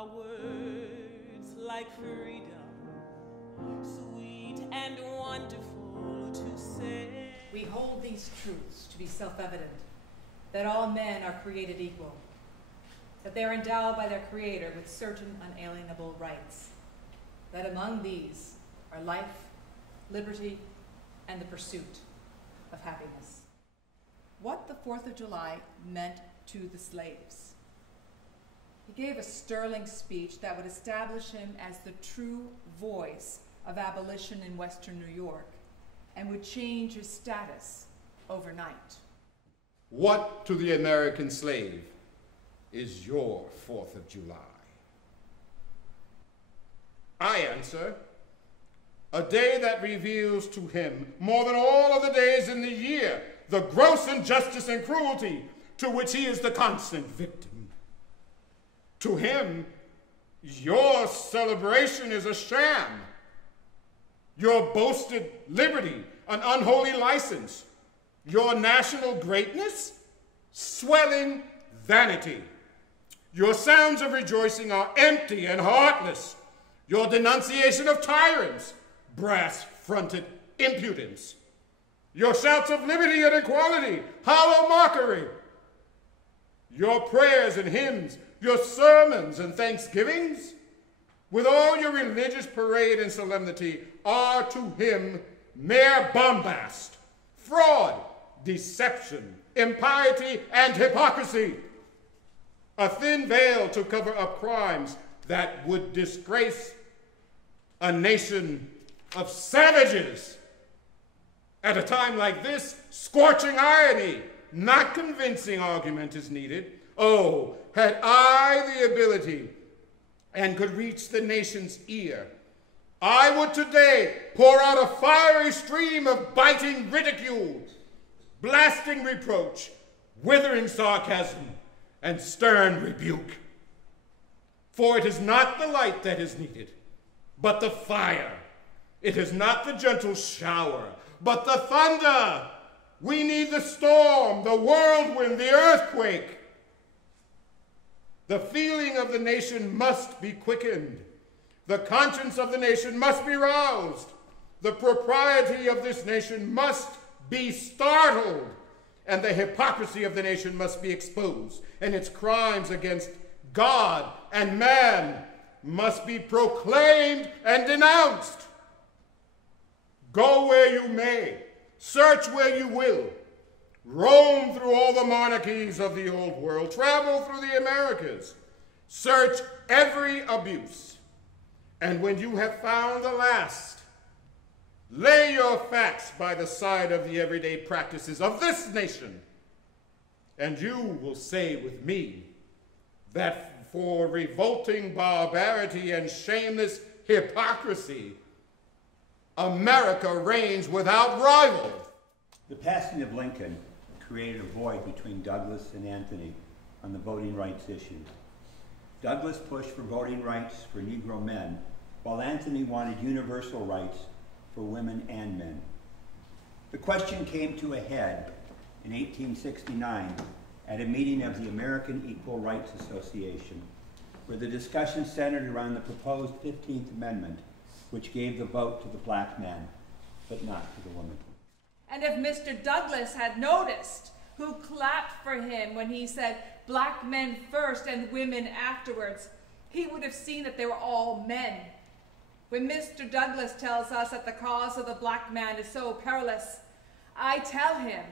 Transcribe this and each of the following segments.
are words like freedom, sweet and wonderful to say. We hold these truths to be self-evident, that all men are created equal, that they are endowed by their Creator with certain unalienable rights, that among these are life, liberty, and the pursuit of happiness. What the 4th of July meant to the slaves. He gave a sterling speech that would establish him as the true voice of abolition in Western New York and would change his status overnight. What to the American slave is your 4th of July? I answer, a day that reveals to him, more than all other days in the year, the gross injustice and cruelty to which he is the constant victim. To him, your celebration is a sham. Your boasted liberty, an unholy license. Your national greatness, swelling vanity. Your sounds of rejoicing are empty and heartless. Your denunciation of tyrants, brass-fronted impudence. Your shouts of liberty and equality, hollow mockery. Your prayers and hymns, your sermons and thanksgivings, with all your religious parade and solemnity, are to him mere bombast, fraud, deception, impiety, and hypocrisy. A thin veil to cover up crimes that would disgrace a nation of savages. At a time like this, scorching irony, not convincing argument is needed. Oh, had I the ability and could reach the nation's ear, I would today pour out a fiery stream of biting ridicule, blasting reproach, withering sarcasm, and stern rebuke. For it is not the light that is needed, but the fire. It is not the gentle shower, but the thunder. We need the storm, the whirlwind, the earthquake. The feeling of the nation must be quickened. The conscience of the nation must be roused. The propriety of this nation must be startled. And the hypocrisy of the nation must be exposed. And its crimes against God and man must be proclaimed and denounced. Go where you may, search where you will, roam through all the monarchies of the old world, travel through the Americas, search every abuse, and when you have found the last, lay your facts by the side of the everyday practices of this nation, and you will say with me that for revolting barbarity and shameless hypocrisy, America reigns without rival. The passing of Lincoln created a void between Douglas and Anthony on the voting rights issue. Douglas pushed for voting rights for Negro men, while Anthony wanted universal rights for women and men. The question came to a head in 1869 at a meeting of the American Equal Rights Association, where the discussion centered around the proposed 15th Amendment, which gave the vote to the black man, but not to the woman. And if Mr. Douglas had noticed who clapped for him when he said black men first and women afterwards, he would have seen that they were all men. When Mr. Douglas tells us that the cause of the black man is so perilous, I tell him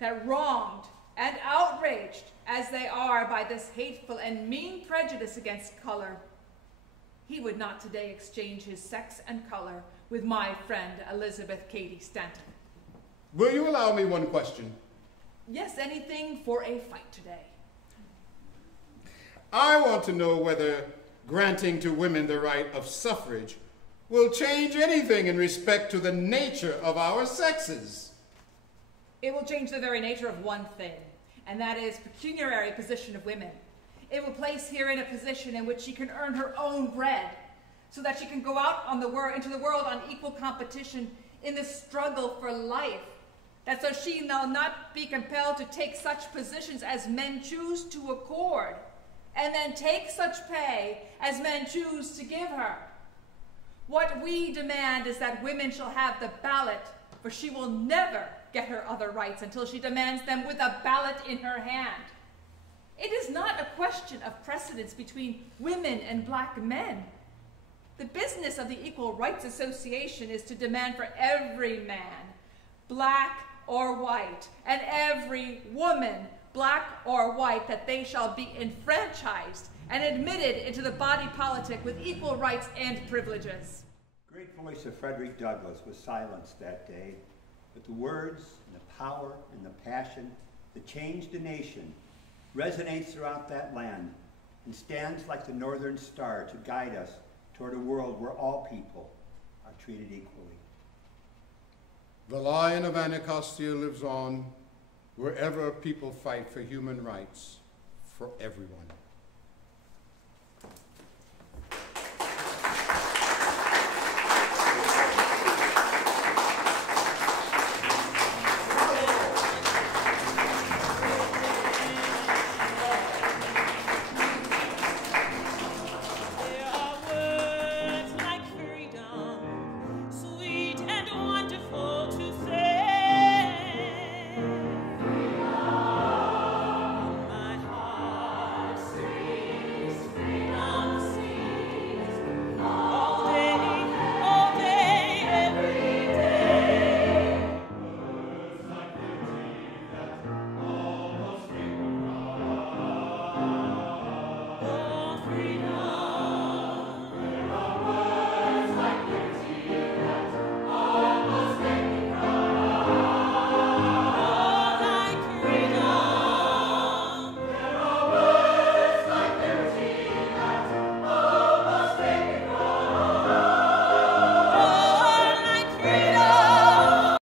that wronged and outraged as they are by this hateful and mean prejudice against color, he would not today exchange his sex and color with my friend Elizabeth Cady Stanton. Will you allow me one question? Yes, anything for a fight today. I want to know whether granting to women the right of suffrage will change anything in respect to the nature of our sexes. It will change the very nature of one thing, and that is pecuniary position of women. It will place her in a position in which she can earn her own bread, so that she can go out on into the world on equal competition in the struggle for life, that so she will not be compelled to take such positions as men choose to accord, and then take such pay as men choose to give her. What we demand is that women shall have the ballot, for she will never get her other rights until she demands them with a ballot in her hand. It is not a question of precedence between women and black men. The business of the Equal Rights Association is to demand for every man, black or white, and every woman, black or white, that they shall be enfranchised and admitted into the body politic with equal rights and privileges. The great voice of Frederick Douglass was silenced that day, but the words and the power and the passion that changed a nation resonates throughout that land and stands like the northern star to guide us toward a world where all people are treated equally. The Lion of Anacostia lives on wherever people fight for human rights for everyone.